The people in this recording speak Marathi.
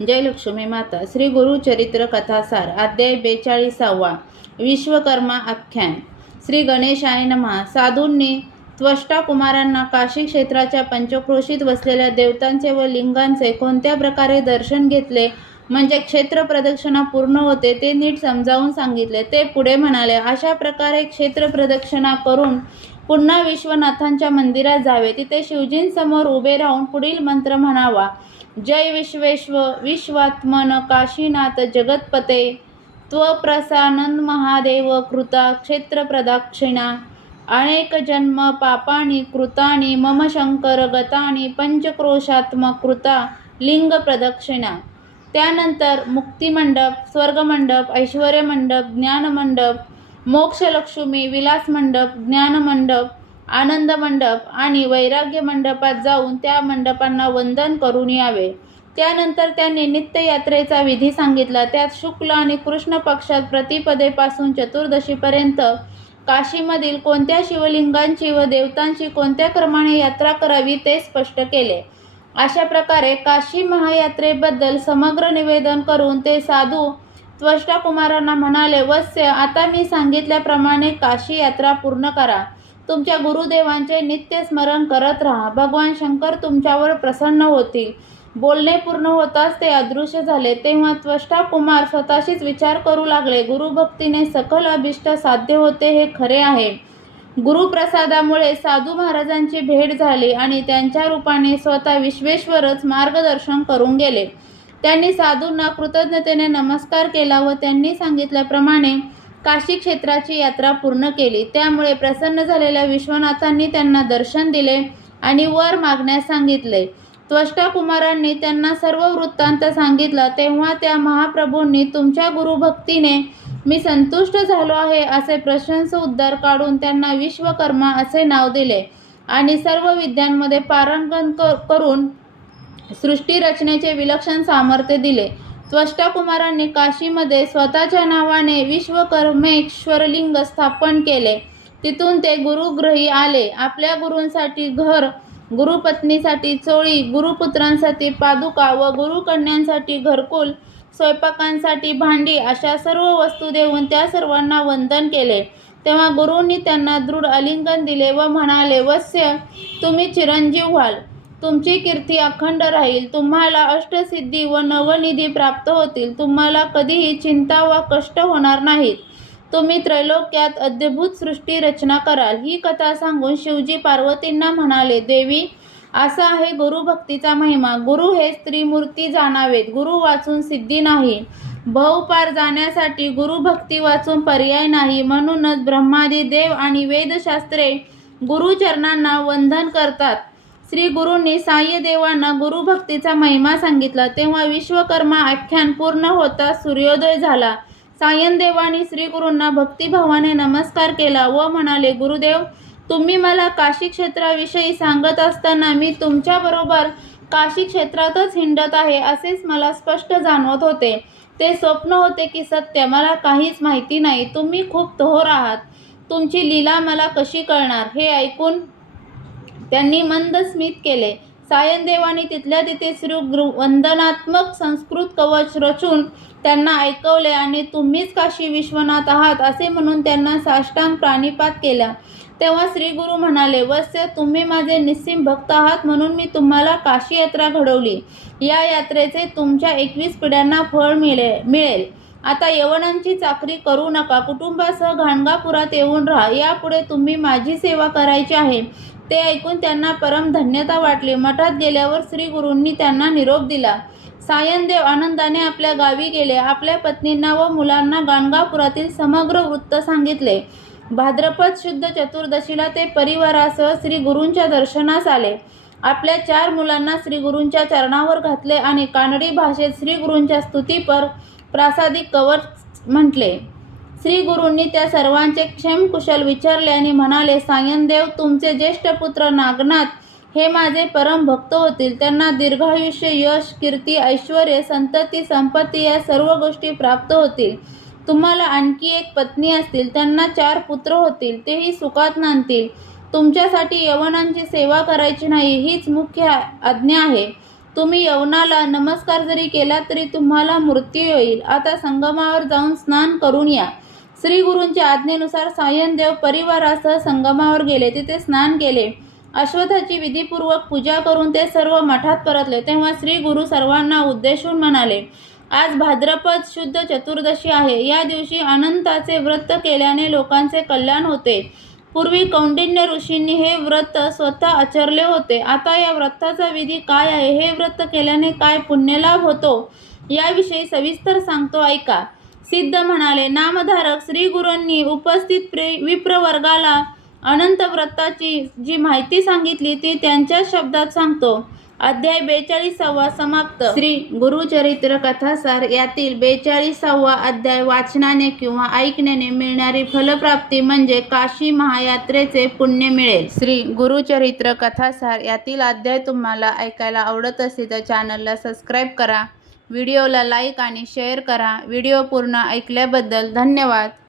जय लक्ष्मी माता. श्री गुरुचरित्र कथासार अध्याय 42. विश्वकर्मा आख्यान. श्री गणेशाय नमः. साधूंनी त्वष्टा कुमारांना काशी क्षेत्राच्या पंचक्रोशीत बसलेल्या देवतांचे व लिंगांचे कोणत्या प्रकारे दर्शन घेतले म्हणजे क्षेत्र प्रदक्षिणा पूर्ण होते ते नीट समजावून सांगितले. ते पुढे म्हणाले, अशा प्रकारे क्षेत्र प्रदक्षिणा करून पुन्हा विश्वनाथांच्या मंदिरात जावे. तिथे शिवजींसमोर उभे राहून पुढील मंत्र म्हणावा. जय विश्वेश्व विश्वात्मन काशीनाथ जगतपते त्वप्रसानन महादेव कृता क्षेत्र प्रदक्षिणा अनेक जन्म पापानी कृतानी मम शंकर गतानी पंचक्रोशात्मक कृता लिंग प्रदक्षिणा. त्यानंतर मुक्तिमंडप, स्वर्गमंडप, ऐश्वर्यमंडप, ज्ञानमंडप, मोक्षलक्ष्मी, विलासमंडप, ज्ञानमंडप, आनंद मंडप आणि वैराग्य मंडपात जाऊन त्या मंडपांना वंदन करून यावे. त्यानंतर त्यांनी नित्ययात्रेचा विधी सांगितला. त्यात शुक्ल आणि कृष्ण पक्षात प्रतिपदेपासून चतुर्दशीपर्यंत काशीमधील कोणत्या शिवलिंगांची व देवतांची कोणत्या क्रमाने यात्रा करावी ते स्पष्ट केले. अशा प्रकारे काशी महायात्रेबद्दल समग्र निवेदन करून ते साधू त्वष्टा कुमारांना म्हणाले, वत्स्य, आता मी सांगितल्याप्रमाणे काशी यात्रा पूर्ण करा. तुमच्या गुरुदेवांचे नित्य स्मरण करत राहा. भगवान शंकर तुमच्यावर प्रसन्न होतील. बोलणे पूर्ण होताच ते अदृश्य झाले. तेव्हा त्वष्टा कुमार स्वतःशीच विचार करू लागले, गुरुभक्तीने सकल अभिष्ट साध्य होते हे खरे आहे. गुरुप्रसादामुळे साधू महाराजांची भेट झाली आणि त्यांच्या रूपाने स्वतः विश्वेश्वरच मार्गदर्शन करून गेले. त्यांनी साधूंना कृतज्ञतेने नमस्कार केला व त्यांनी सांगितल्याप्रमाणे काशी क्षेत्राची यात्रा पूर्ण केली. त्यामुळे प्रसन्न झालेल्या विश्वनाथांनी त्यांना दर्शन दिले आणि वर मागण्यास सांगितले. त्वष्टा कुमारांनी त्यांना सर्व वृत्तांत सांगितला. तेव्हा त्या महाप्रभूंनी तुमच्या गुरुभक्तीने मी संतुष्ट झालो आहे असे प्रशंस उद्गार काढून त्यांना विश्वकर्मा असे नाव दिले आणि सर्व विद्यांमध्ये पारंगत करून सृष्टी रचनेचे विलक्षण सामर्थ्य दिले. त्वष्टा कुमारांनी काशीमध्ये स्वतःच्या नावाने विश्वकर्मेश्वरलिंग स्थापन केले. तिथून ते गुरुगृही आले. आपल्या गुरूंसाठी घर, गुरुपत्नीसाठी चोळी, गुरुपुत्रांसाठी पादुका व गुरुकन्यांसाठी घरकुल, स्वयंपाकांसाठी भांडी अशा सर्व वस्तू देऊन त्या सर्वांना वंदन केले. तेव्हा गुरूंनी त्यांना दृढ आलिंगन दिले व म्हणाले, वत्स्य, तुम्ही चिरंजीव व्हाल. तुमची कीर्ती अखंड राहील. तुम्हाला अष्टसिद्धी व नवनिधी प्राप्त होतील. तुम्हाला कधीही चिंता वा कष्ट होणार नाहीत. तुम्ही त्रैलोक्यात अद्भुत सृष्टी रचना कराल. ही कथा सांगून शिवजी पार्वतींना म्हणाले, देवी, असा आहे गुरुभक्तीचा महिमा. गुरु हे त्रिमूर्ती जाणावेत. गुरु वाचून सिद्धी नाही. भवपार जाण्यासाठी गुरुभक्ती वाचून पर्याय नाही. म्हणूनच ब्रह्मादी देव आणि वेदशास्त्रे गुरुचरणांना वंदन करतात. श्री गुरूंनी साह्य देवांना गुरुभक्तीचा महिमा सांगितला. तेव्हा विश्वकर्मा आख्यान पूर्ण होता सूर्योदय झाला. सायनदेवांनी श्री गुरूंना भक्तिभावाने नमस्कार केला व म्हणाले, गुरुदेव, तुम्ही मला काशी क्षेत्राविषयी सांगत असताना मी तुमच्याबरोबर काशी क्षेत्रातच हिंडत आहे असेच मला स्पष्ट जाणवत होते. ते स्वप्न होते की सत्य, मला काहीच माहिती नाही. तुम्ही खूप थोर आहात. तुमची लीला मला कशी कळणार? हे ऐकून त्यांनी मंद स्मित केले. सायनदेवांनी तिथल्या तिथे वंदनात्मक संस्कृत कवच रचून त्यांना ऐकवले आणि तुम्हीच काशी विश्वनाथ आहात असे म्हणून त्यांना साष्टांग प्राणिपात केला. तेव्हा श्री गुरु म्हणाले, वत्स्य, तुम्ही माझे निस्सीम भक्त आहात म्हणून मी तुम्हाला काशी यात्रा घडवली. या यात्रेचे तुमच्या 21 पिढ्यांना फळ मिळेल. आता यवनांची चाकरी करू नका. कुटुंबासह गाणगापुरात येऊन राहा. यापुढे तुम्ही माझी सेवा करायची आहे. ते ऐकून त्यांना परम धन्यता वाटली. मठात गेल्यावर श्री गुरूंनी त्यांना निरोप दिला. सायनदेव आनंदाने आपल्या गावी गेले. आपल्या पत्नींना व मुलांना गाणगापुरातील समग्र वृत्त सांगितले. भाद्रपद शुद्ध चतुर्दशीला ते परिवारासह श्री गुरूंच्या दर्शनास आले. आपल्या 4 मुलांना श्री गुरूंच्या चरणावर घातले आणि कानडी भाषेत श्री गुरूंच्या स्तुतीपर प्रासादिक कवच म्हटले. श्री गुरूंनी त्या सर्वांचे क्षेमकुशल विचारले आणि म्हणाले, सायनदेव, तुमचे ज्येष्ठ पुत्र नागनाथ हे माझे परम भक्त होतील. त्यांना दीर्घायुष्य, यश, कीर्ती, ऐश्वर, संतती, संपत्ती या सर्व गोष्टी प्राप्त होतील. तुम्हाला आणखी एक पत्नी असतील. त्यांना 4 पुत्र होतील. तेही सुखात नांदतील. तुमच्यासाठी यवनांची सेवा करायची नाही हीच मुख्य आज्ञा आहे. तुम्ही यवनाला नमस्कार जरी केला तरी तुम्हाला मृत्यू येईल. आता संगमावर जाऊन स्नान करून या. श्री गुरूंच्या आज्ञेनुसार सायनदेव परिवारासह संगमावर गेले. तिथे स्नान केले. अश्वत्थाची विधीपूर्वक पूजा करून ते सर्व मठात परतले. तेव्हा श्री गुरु सर्वांना उद्देशून म्हणाले, आज भाद्रपद शुद्ध चतुर्दशी आहे. या दिवशी अनंताचे व्रत केल्याने लोकांचे कल्याण होते. पूर्वी कौंडिन्य ऋषींनी हे व्रत स्वतः आचरले होते. आता या व्रताचा विधी काय आहे, हे व्रत केल्याने काय पुण्यलाभ होतो, याविषयी सविस्तर सांगतो ऐका. सिद्ध म्हणाले, नामधारक श्री गुरूंनी उपस्थित विप्रवर्गाला अनंत व्रताची जी माहिती सांगितली ती त्यांच्याच शब्दात सांगतो. अध्याय 42 समाप्त. श्री गुरुचरित्र कथासार यातील 42वा अध्याय वाचनाने किंवा ऐकण्याने मिळणारी फलप्राप्ती म्हणजे काशी महायात्रेचे पुण्य मिळेल. श्री गुरुचरित्र कथासार यातील अध्याय तुम्हाला ऐकायला आवडत असेल तर चॅनलला सबस्क्राईब करा, व्हिडिओला लाईक आणि शेअर करा. व्हिडिओ पूर्ण ऐकल्याबद्दल धन्यवाद.